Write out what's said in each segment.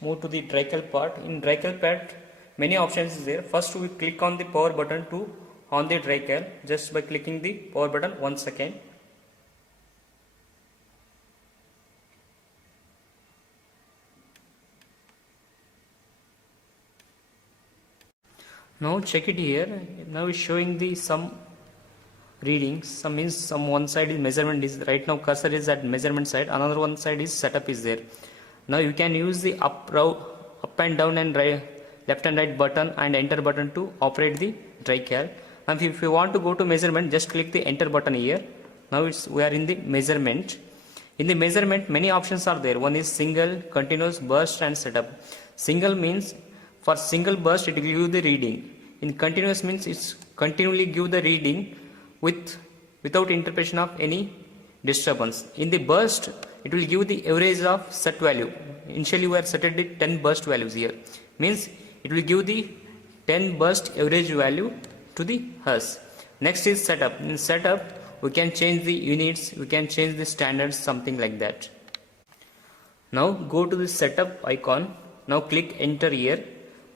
move to the Drycal part. In Drycal part, many options is there. First we click on the power button to on the Drycal just by clicking the power button 1 second. Now check it here. Now it's showing the some readings. Some means some one side is measurement is right now cursor is at measurement side. Another one side is setup is there. Now you can use the up and down and right, left and right button and enter button to operate the Drycal. Now if you want to go to measurement, just click the enter button here. Now we are in the measurement. In the measurement, many options are there. One is single, continuous, burst and setup. Single means for single burst it will give the reading. In continuous means it's continually give the reading without interruption of any disturbance. In the burst it will give the average of set value. Initially we are set at the 10 burst values here. Means it will give the 10 burst average value to the us. Next is setup. In setup we can change the units, we can change the standards, something like that. Now go to the setup icon. Now click enter here.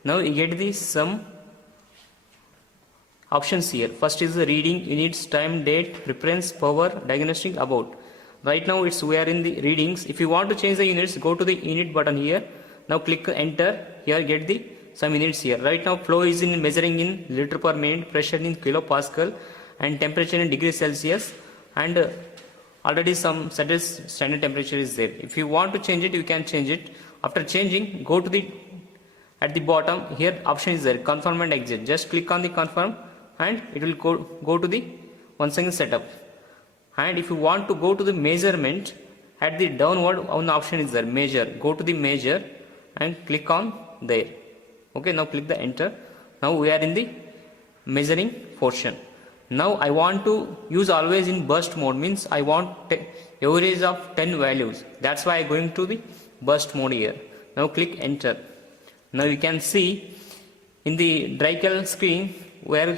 Now you get the some options here. First is the reading, units, time, date, reference, power, diagnostic, about. Right now we are in the readings. If you want to change the units, go to the unit button here. Now click enter. Here get the some units here. Right now flow is in measuring in liter per minute, pressure in kilopascal and temperature in degrees Celsius, and already some standard temperature is there. If you want to change it, you can change it. After changing, go to the at the bottom here option is there, confirm and exit. Just click on the confirm and it will go to the once again setup. And if you want to go to the measurement, at the downward one option is there, measure. Go to the measure and click on there. Okay, now click the enter. Now we are in the measuring portion. Now I want to use always in burst mode, means I want average of 10 values. That's why I going to the burst mode here. Now click enter. Now you can see in the Drycal screen we are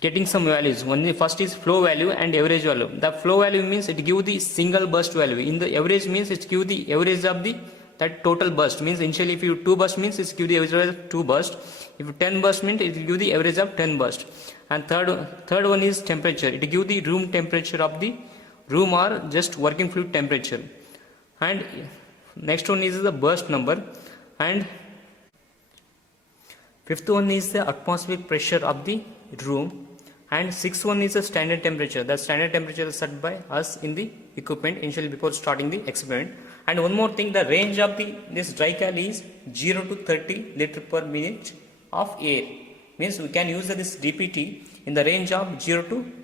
getting some values. One first is flow value and average value. The flow value means it give the single burst value. In the average means it give the average of the that total burst. Means initially if you 2 burst means it give the average of 2 burst. If 10 burst means it will give the average of 10 burst. And third one is temperature. It give the room temperature of the room or just working fluid temperature. And next one is the burst number. And fifth one is the atmospheric pressure of the room. And sixth one is the standard temperature. The standard temperature is set by us in the equipment initially before starting the experiment. And one more thing, the range of this Drycal is 0 to 30 liter per minute of air. Means we can use this DPT in the range of 0 to 30.